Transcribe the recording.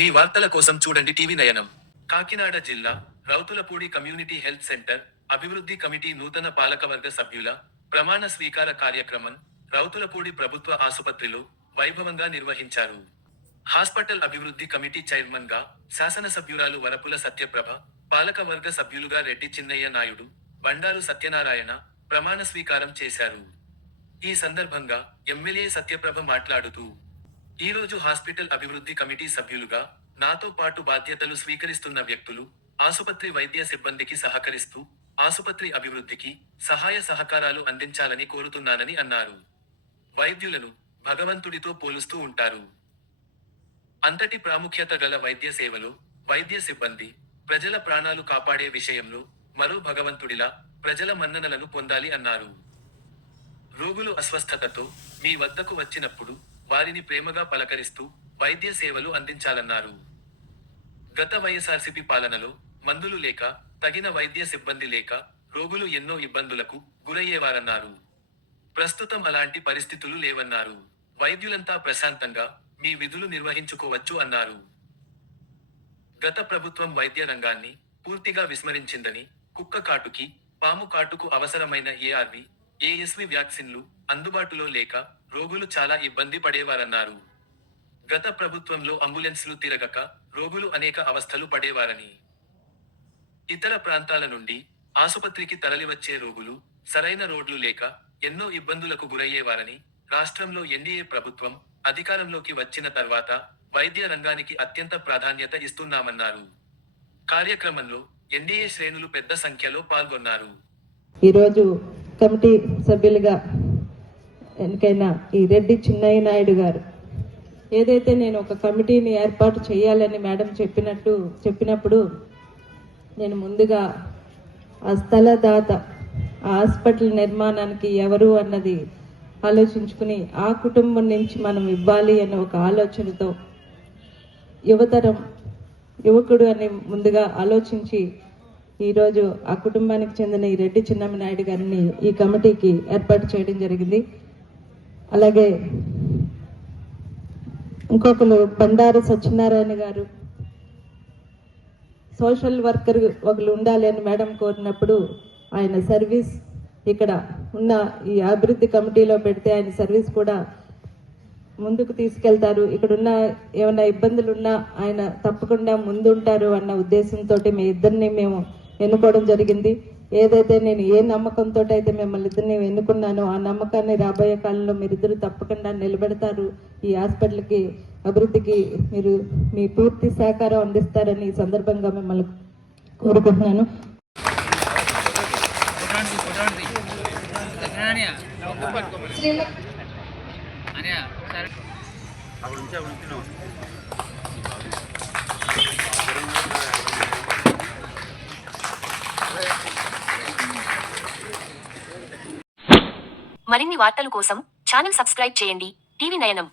మీ వార్తల కోసం చూడండి టీవీ నయనం. కాకినాడ జిల్లా రౌతులపూడి కమ్యూనిటీ హెల్త్ సెంటర్ అభివృద్ధి కమిటీ నూతన పాలకవర్గ సభ్యుల ప్రమాణ స్వీకార కార్యక్రమం రౌతులపూడి ప్రభుత్వ ఆసుపత్రిలో వైభవంగా నిర్వహించారు. హాస్పిటల్ అభివృద్ధి కమిటీ చైర్మన్ గా శాసనసభ్యురాలు వరపుల సత్యప్రభ, పాలకవర్గ సభ్యులుగా రెడ్డి చిన్నయ్య నాయుడు, బండారు సత్యనారాయణ ప్రమాణ స్వీకారం చేశారు. ఈ సందర్భంగా ఎమ్మెల్యే సత్యప్రభ మాట్లాడుతూ, ఈరోజు హాస్పిటల్ అభివృద్ధి కమిటీ సభ్యులుగా నాతో పాటు బాధ్యతలు స్వీకరిస్తున్న వ్యక్తులు ఆసుపత్రి వైద్య సిబ్బందికి సహకరిస్తూ ఆసుపత్రి అభివృద్ధికి సహాయ సహకారాలు అందించాలని కోరుతున్నానని అన్నారు. వైద్యులను భగవంతుడితో పోలుస్తూ ఉంటారు. అంతటి ప్రాముఖ్యత గల వైద్య సేవలో వైద్య సిబ్బంది ప్రజల ప్రాణాలు కాపాడే విషయంలో మరో భగవంతుడిలా ప్రజల మన్ననలను పొందాలి అన్నారు. రోగులు అస్వస్థతతో మీ వద్దకు వచ్చినప్పుడు వారిని ప్రేమగా పలకరిస్తూ వైద్య సేవలు అందించాలన్నారు. గత వైఎస్ఆర్సీపీ పాలనలో మందులు లేక, తగిన వైద్య సిబ్బంది లేక రోగులు ఎన్నో ఇబ్బందులకు గురయ్యేవారన్నారు. ప్రస్తుతం అలాంటి పరిస్థితులు లేవన్నారు. వైద్యులంతా ప్రశాంతంగా మీ విధులు నిర్వహించుకోవచ్చు అన్నారు. గత ప్రభుత్వం వైద్య రంగాన్ని పూర్తిగా విస్మరించిందని, కుక్క కాటుకి, పాము కాటుకు అవసరమైన ఏఆర్వి, ఏఎస్వి వ్యాక్సిన్లు అందుబాటులో లేక రోగులు చాలా ఇబ్బంది పడేవారన్నారు. గత ప్రభుత్వంలో అంబులెన్స్లు తిరగక రోగులు అనేక అవస్థలు పడేవారని, ఇతర ప్రాంతాల నుండి ఆసుపత్రికి తరలివచ్చే రోగులు సరైన రోడ్లు లేక ఎన్నో ఇబ్బందులకు గురయ్యేవారని, రాష్ట్రంలో ఎన్డీఏ ప్రభుత్వం అధికారంలోకి వచ్చిన తర్వాత వైద్య రంగానికి అత్యంత ప్రాధాన్యత ఇస్తున్నామన్నారు. కార్యక్రమంలో ఎన్డీఏ శ్రేణులు పెద్ద సంఖ్యలో పాల్గొన్నారు. ఈరోజు కమిటీ సభ్యులుగా ఎన్నికైన ఈ రెడ్డి చిన్నయ్య నాయుడు గారు ఏదైతే నేను ఒక కమిటీని ఏర్పాటు చేయాలని మేడం చెప్పినప్పుడు నేను ముందుగా ఆ స్థలదాత, ఆ హాస్పిటల్ నిర్మాణానికి ఎవరు అన్నది ఆలోచించుకుని ఆ కుటుంబం నుంచి మనం ఇవ్వాలి అనే ఒక ఆలోచనతో యువకుడు అని ముందుగా ఆలోచించి ఈరోజు ఆ కుటుంబానికి చెందిన ఈ రెడ్డి చిన్నమ్మ నాయుడు గారిని ఈ కమిటీకి ఏర్పాటు చేయడం జరిగింది. అలాగే ఇంకొకరు బండారు సత్యనారాయణ గారు, సోషల్ వర్కర్ ఒకరు ఉండాలి అని మేడం కోరినప్పుడు ఆయన సర్వీస్ ఇక్కడ ఉన్న ఈ అభివృద్ధి కమిటీలో పెడితే ఆయన సర్వీస్ కూడా ముందుకు తీసుకెళ్తారు. ఇక్కడున్న ఏమైనా ఇబ్బందులు ఉన్నా ఆయన తప్పకుండా ముందుంటారు అన్న ఉద్దేశంతో మీ ఇద్దరిని మేము ఎన్నుకోవడం జరిగింది. ఏదైతే నేను ఏ నమ్మకంతో అయితే మిమ్మల్ని ఇద్దరిని ఎన్నుకున్నానో ఆ నమ్మకాన్ని రాబోయే కాలంలో మీరిద్దరు తప్పకుండా నిలబెడతారు. ఈ హాస్పిటల్కి అభివృద్ధికి మీరు మీ పూర్తి సహకారం అందిస్తారని ఈ సందర్భంగా మిమ్మల్ని కోరుకుంటున్నాను. మరిన్ని వార్తల కోసం ఛానల్ సబ్స్క్రైబ్ చేయండి. టీవీ నయనం.